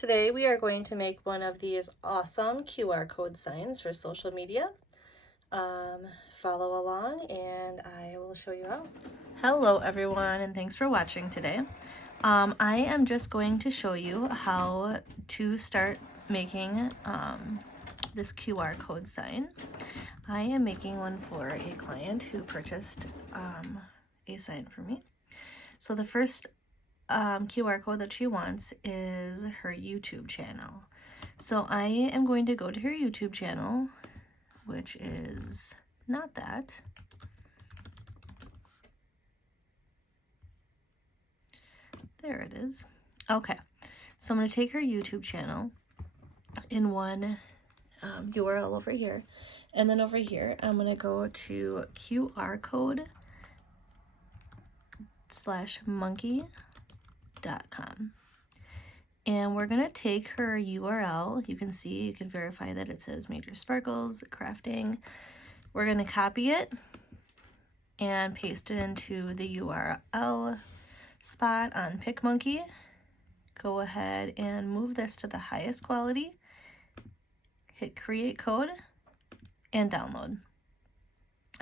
Today we are going to make one of these awesome QR code signs for social media. Follow along and I will show you how. Hello everyone, and thanks for watching today. I am just going to show you how to start making this QR code sign. I am making one for a client who purchased a sign for me. So the first QR code that she wants is her YouTube channel. So I am going to go to her YouTube channel, which is not that. There it is. Okay, so I'm going to take her YouTube channel in one URL over here, and then over here I'm going to go to QR code /monkey.com. And we're going to take her URL. You can see, you can verify that it says Major Sparkles Crafting. We're going to copy it and paste it into the URL spot on PicMonkey. Go ahead and move this to the highest quality. Hit Create Code and download.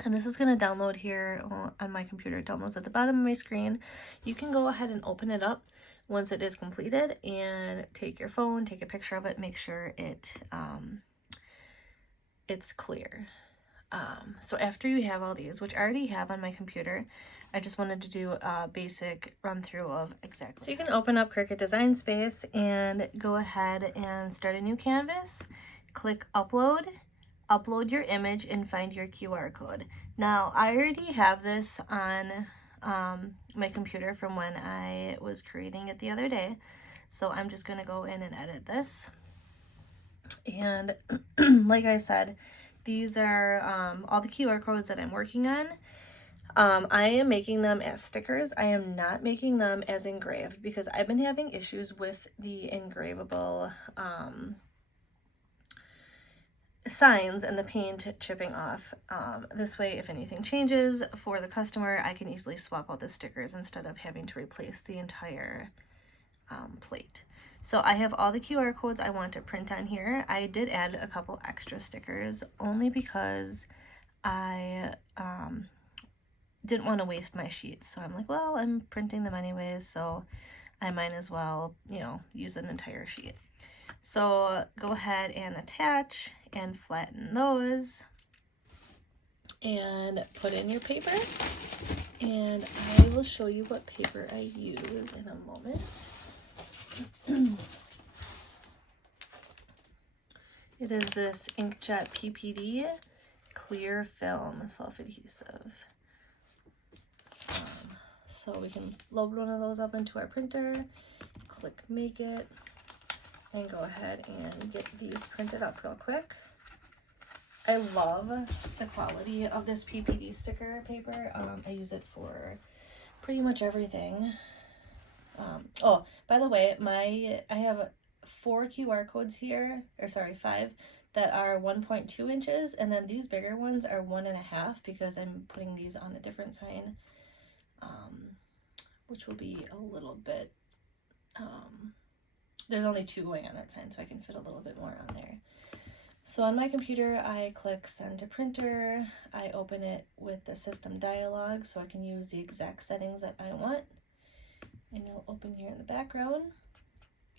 And this is going to download here on my computer. It downloads at the bottom of my screen. You can go ahead and open it up once it is completed and take your phone, take a picture of it, make sure it's clear. So after you have all these, which I already have on my computer, I just wanted to do a basic run through of exactly. So you can open up Cricut Design Space and go ahead and start a new canvas. Click Upload. Upload your image and find your QR code. Now, I already have this on my computer from when I was creating it the other day. So I'm just going to go in and edit this. And like I said, these are all the QR codes that I'm working on. I am making them as stickers. I am not making them as engraved because I've been having issues with the engravable signs and the paint chipping off. This way, if anything changes for the customer, I can easily swap out the stickers instead of having to replace the entire plate. So I have all the QR codes I want to print on here. I did add a couple extra stickers only because I didn't want to waste my sheets. So I'm like, well, I'm printing them anyways, so I might as well, you know, use an entire sheet. So go ahead and attach and flatten those and put in your paper, and I will show you what paper I use in a moment. It is this Inkjet PPD clear film self-adhesive. So we can load one of those up into our printer, click Make It, and go ahead and get these printed up real quick. I love the quality of this PPD sticker paper. I use it for pretty much everything. Oh, by the way, I have 4 QR codes here, or sorry, 5, that are 1.2 inches, and then these bigger ones are 1.5 because I'm putting these on a different sign, which will be a little bit, there's only 2 going on that sign, so I can fit a little bit more on there. So on my computer, I click Send to Printer. I open it with the system dialog so I can use the exact settings that I want. And it'll open here in the background.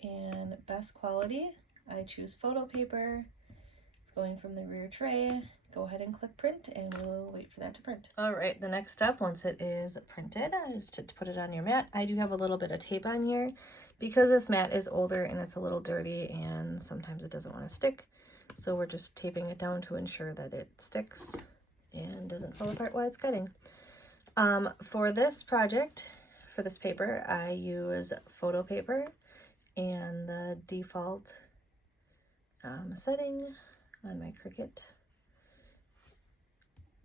And best quality, I choose photo paper. It's going from the rear tray. Go ahead and click print, and we'll wait for that to print. All right, the next step, once it is printed, is to put it on your mat. I do have a little bit of tape on here because this mat is older and it's a little dirty and sometimes it doesn't want to stick. So we're just taping it down to ensure that it sticks and doesn't fall apart while it's cutting. For this project, for this paper, I use photo paper and the default setting on my Cricut.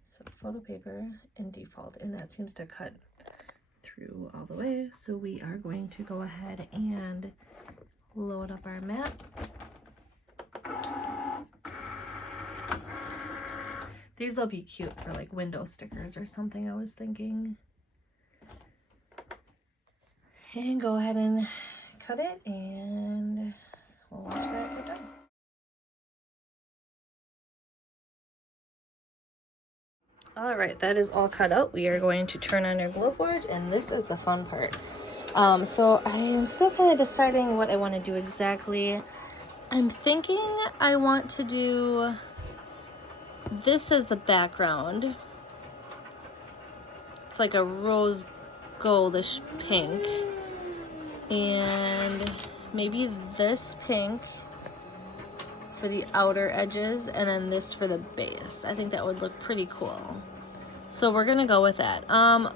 So photo paper and default, and that seems to cut through all the way. So we are going to go ahead and load up our mat. These will be cute for like window stickers or something, I was thinking. And go ahead and cut it and All right, that is all cut out. We are going to turn on our Glowforge, and this is the fun part. So I am still kind of deciding what I want to do exactly. I'm thinking I want to do this as the background. It's like a rose goldish pink. And maybe this pink for the outer edges, and then this for the base. I think that would look pretty cool. So we're gonna go with that.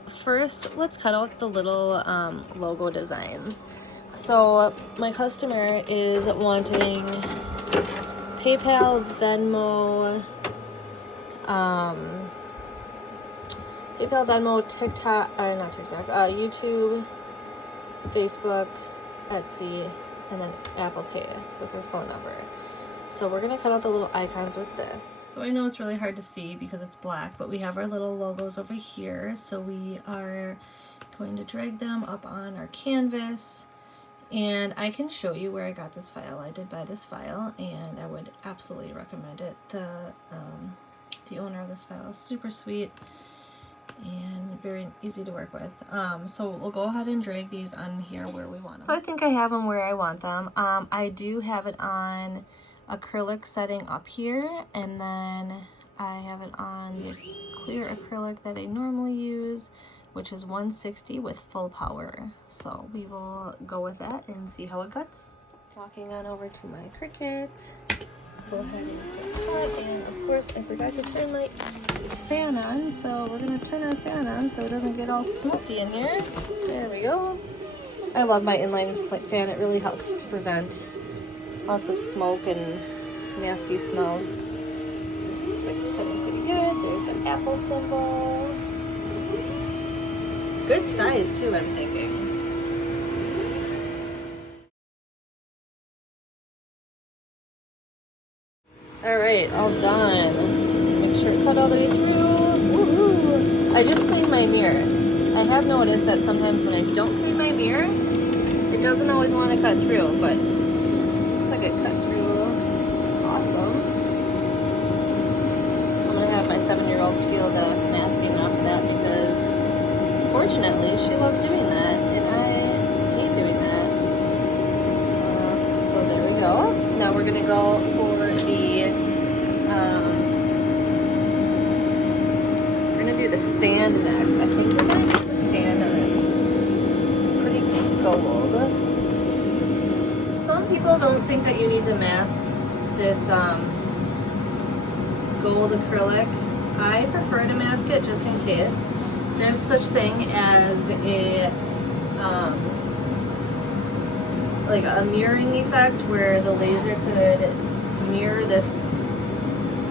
First, let's cut out the little logo designs. So my customer is wanting PayPal, Venmo, TikTok, or not TikTok, YouTube, Facebook, Etsy, and then Apple Pay with her phone number. So we're gonna cut out the little icons with this. So I know it's really hard to see because it's black, but we have our little logos over here. So we are going to drag them up on our canvas, and I can show you where I got this file. I did buy this file, and I would absolutely recommend it. The owner of this file is super sweet and very easy to work with. So we'll go ahead and drag these on here where we want them. So I think I have them where I want them. I do have it on acrylic setting up here, and then I have it on the clear acrylic that I normally use, which is 160 with full power. So we will go with that and see how it cuts. Walking on over to my Cricut. Go ahead and take cut, and of course I forgot to turn my fan on, so we're gonna turn our fan on so it doesn't get all smoky in here. There we go. I love my inline fan. It really helps to prevent lots of smoke and nasty smells. Looks like it's cutting pretty good. There's the apple symbol. Good size too, I'm thinking. Alright, all done. Make sure it cut all the way through. Woohoo! I just cleaned my mirror. I have noticed that sometimes when I don't clean my mirror, it doesn't always want to cut through, but it looks like it cut through awesome. I'm going to have my 7-year-old peel the masking off of that because fortunately she loves doing that, and I hate doing that. So there we go. Now we're going to go for we're gonna do the stand next. I think we're gonna do the stand on this pretty gold. Some people don't think that you need to mask this gold acrylic. I prefer to mask it just in case. There's such thing as a like a mirroring effect where the laser could mirror this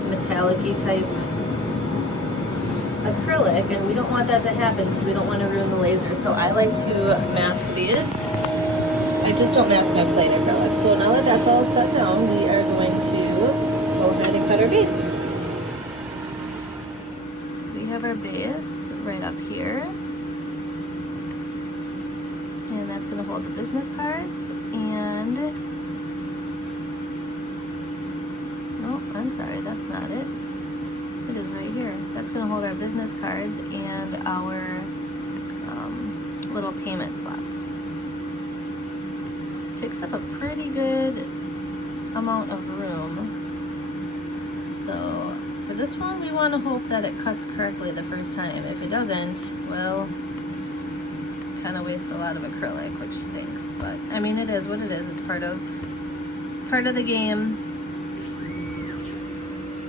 metallic-y type acrylic, and we don't want that to happen because we don't want to ruin the laser. So I like to mask these. I just don't mask my plain acrylic. So now that that's all set down, we are going to go ahead and cut our base. So we have our base right up here, and that's going to hold the business cards. And I'm sorry, that's not it. It is right here. That's going to hold our business cards and our little payment slots. Takes up a pretty good amount of room. So for this one, we want to hope that it cuts correctly the first time. If it doesn't, well, kind of waste a lot of acrylic, which stinks. But I mean, it is what it is. It's part of the game.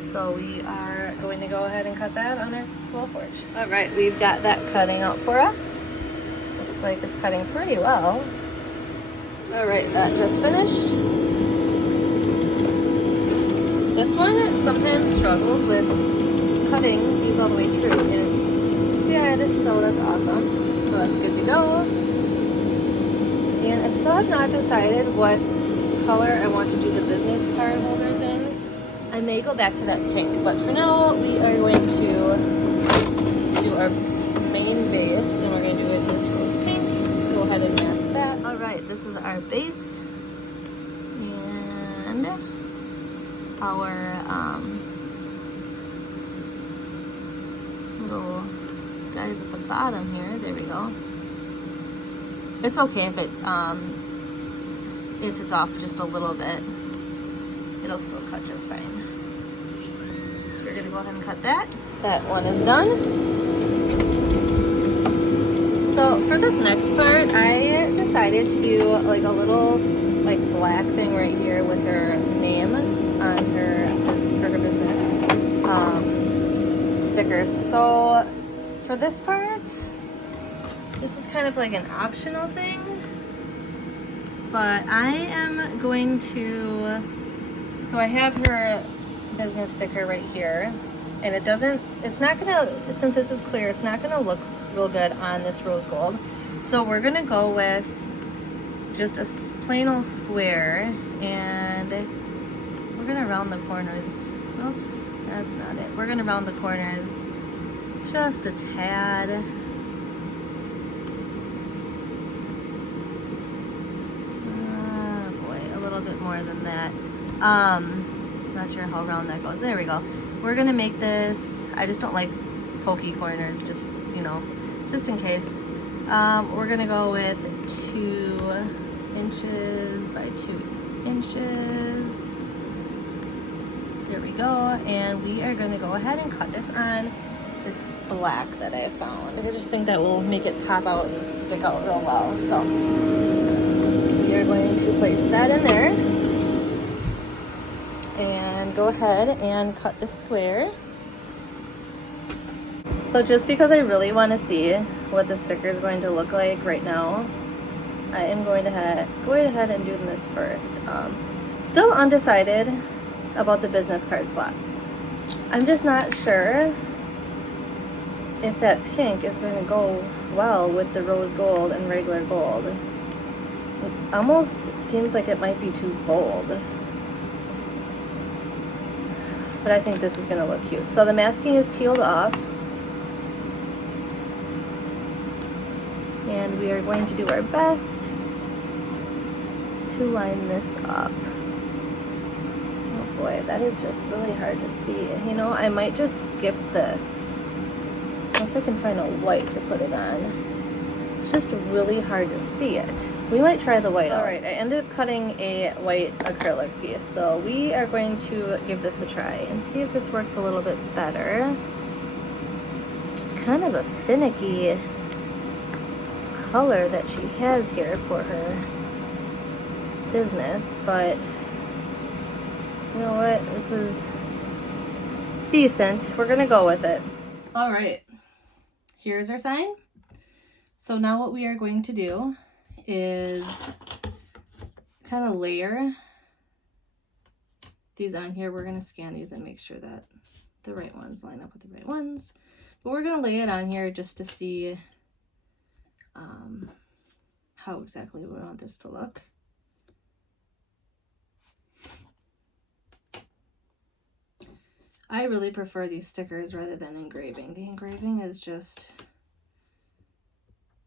So we are going to go ahead and cut that on our Glowforge. All right, we've got that cutting out for us. Looks like it's cutting pretty well. All right, that just finished. This one sometimes struggles with cutting these all the way through, and it did, so that's awesome. So that's good to go. And I still have not decided what color I want to do the business card holders in. I may go back to that pink, but for now we are going to do our main base, and we're going to do it in this rose pink. Go ahead and mask that. All right, this is our base and our little guys at the bottom here. There we go. It's okay if it's off just a little bit. It'll still cut just fine. So we're gonna go ahead and cut that. That one is done. So for this next part, I decided to do like a little like black thing right here with her name on her for her business stickers. So for this part, this is kind of like an optional thing, but I am going to, so I have her business sticker right here, and it's not gonna, since this is clear, it's not gonna look real good on this rose gold. So we're gonna go with just a plain old square, and we're gonna round the corners. Oops, that's not it. We're gonna round the corners just a tad. Oh boy, a little bit more than that. Not sure how round that goes. There we go. We're gonna make this, I just don't like pokey corners, just, you know, just in case. We're gonna go with 2 inches by 2 inches. There we go. And we are gonna go ahead and cut this on this black that I found. I just think that will make it pop out and stick out real well. So we are going to place that in there and go ahead and cut the square. So just because I really want to see what the sticker is going to look like right now, I am going ahead and do this first. Still undecided about the business card slots. I'm just not sure if that pink is going to go well with the rose gold and regular gold. It almost seems like it might be too bold, but I think this is going to look cute. So the masking is peeled off, and we are going to do our best to line this up. Oh boy, that is just really hard to see. You know, I might just skip this unless I can find a white to put it on. It's just really hard to see it. We might try the white out. All right, I ended up cutting a white acrylic piece, so we are going to give this a try and see if this works a little bit better. It's just kind of a finicky color that she has here for her business, but you know what, it's decent. We're gonna go with it. All right, here's our sign. So now what we are going to do is kind of layer these on here. We're gonna scan these and make sure that the right ones line up with the right ones, but we're gonna lay it on here just to see how exactly we want this to look. I really prefer these stickers rather than engraving. The engraving is just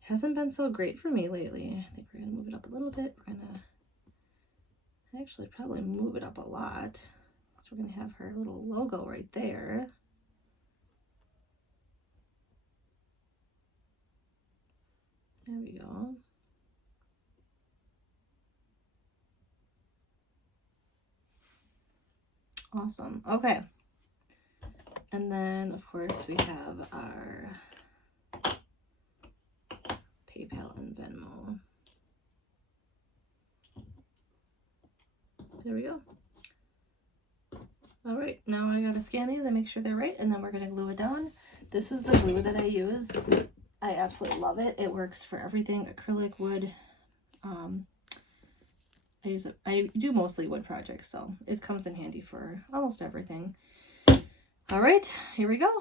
hasn't been so great for me lately. I think we're gonna move it up a little bit. We're gonna actually probably move it up a lot. So we're gonna have her little logo right there. There we go. Awesome. Okay. And then, of course, we have our PayPal and Venmo. There we go. All right, now I gotta scan these and make sure they're right, and then we're gonna glue it down. This is the glue that I use. I absolutely love it. It works for everything, acrylic, wood. I do mostly wood projects, so it comes in handy for almost everything. All right, here we go.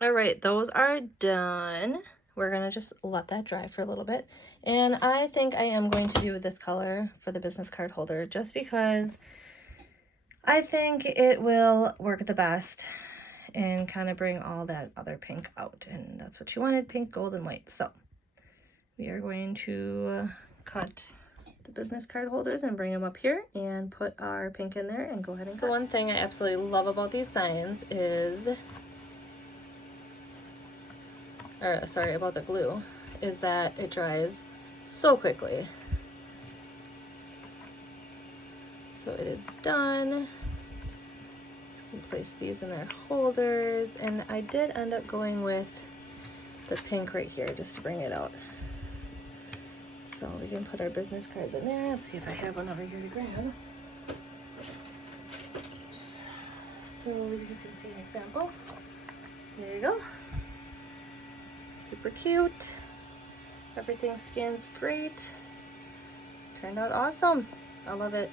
All right, those are done. We're gonna just let that dry for a little bit. And I think I am going to do this color for the business card holder just because I think it will work the best and kind of bring all that other pink out. And that's what you wanted, pink, gold, and white. So we are going to cut the business card holders and bring them up here and put our pink in there and go ahead and cut. So one thing I absolutely love about these signs is, or sorry, about the glue, is that it dries so quickly. So it is done. You place these in their holders, and I did end up going with the pink right here just to bring it out. So we can put our business cards in there. Let's see if I have one over here to grab. Just so you can see an example. There you go. Super cute. Everything scans great. Turned out awesome. I love it.